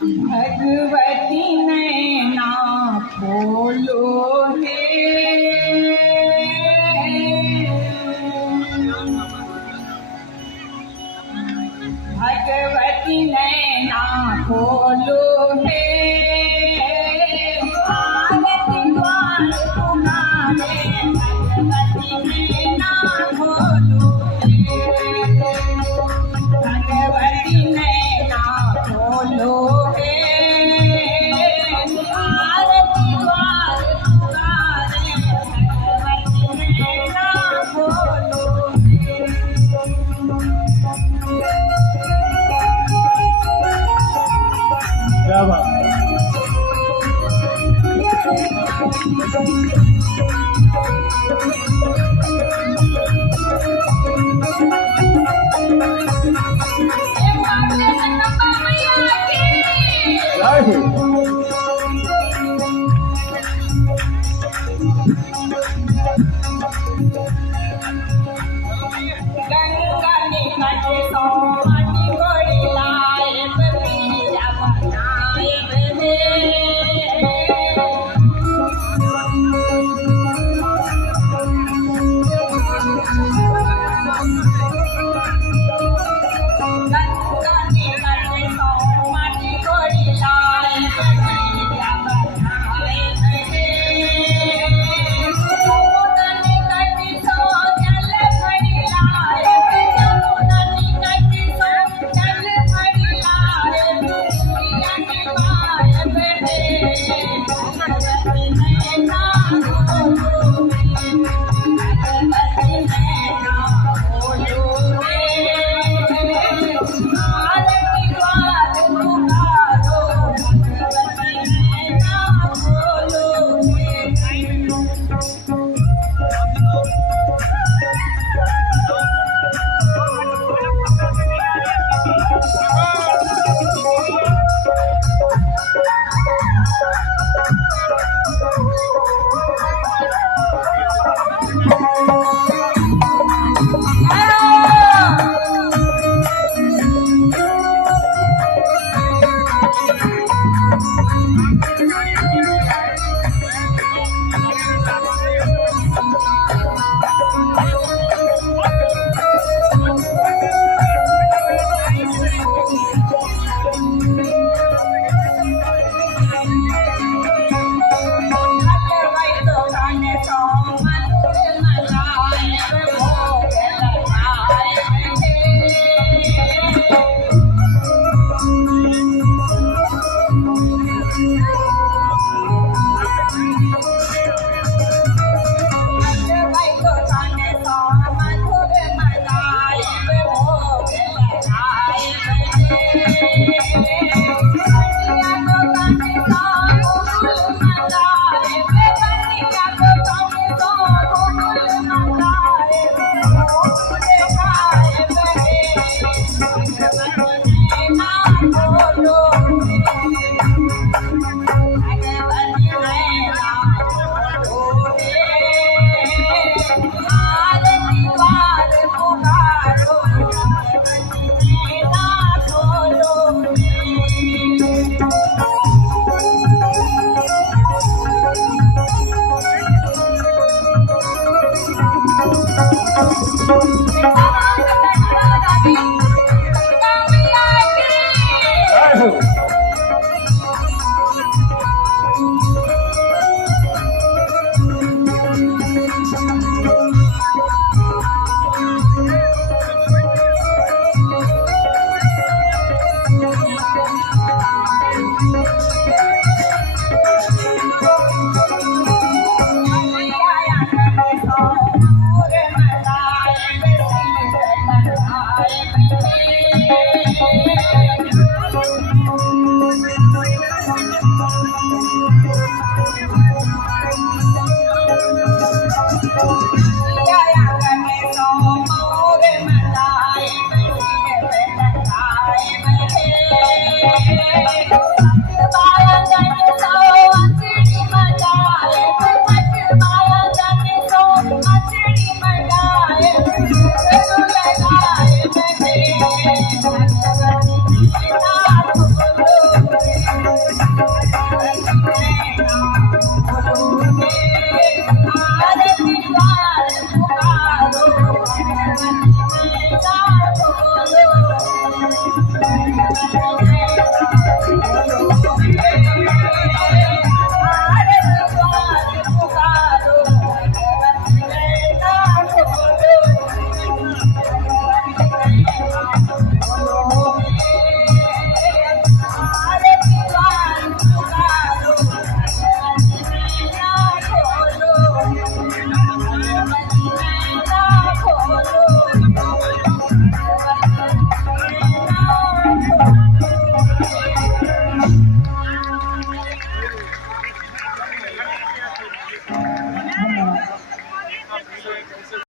भगवती नैना खोलो हे, भगवती नैना खोलो हे, आरती द्वार तुम्हारे भगवती नैना खोलो हे, भगवती नैना खोलो हे, आरती द्वार तुम्हारे भगवती नैना खोलो हे। क्या बात है। जय हो। गंगा निकट सो माटी गोड़ी लाए पिया बनाए हे, गंगा निकट सो माटी गोड़ी लाए पिया बनाए हे, यमुना निकट सो जल भरी लाए, यमुना निकट सो जल भरी लाए, पिया के पायब हे, भगवती नैना खोलो हे, भगवती नैना खोलो हे, आरती द्वार तुम्हारो भगवती नैना खोलो हे। जय हो। Bye.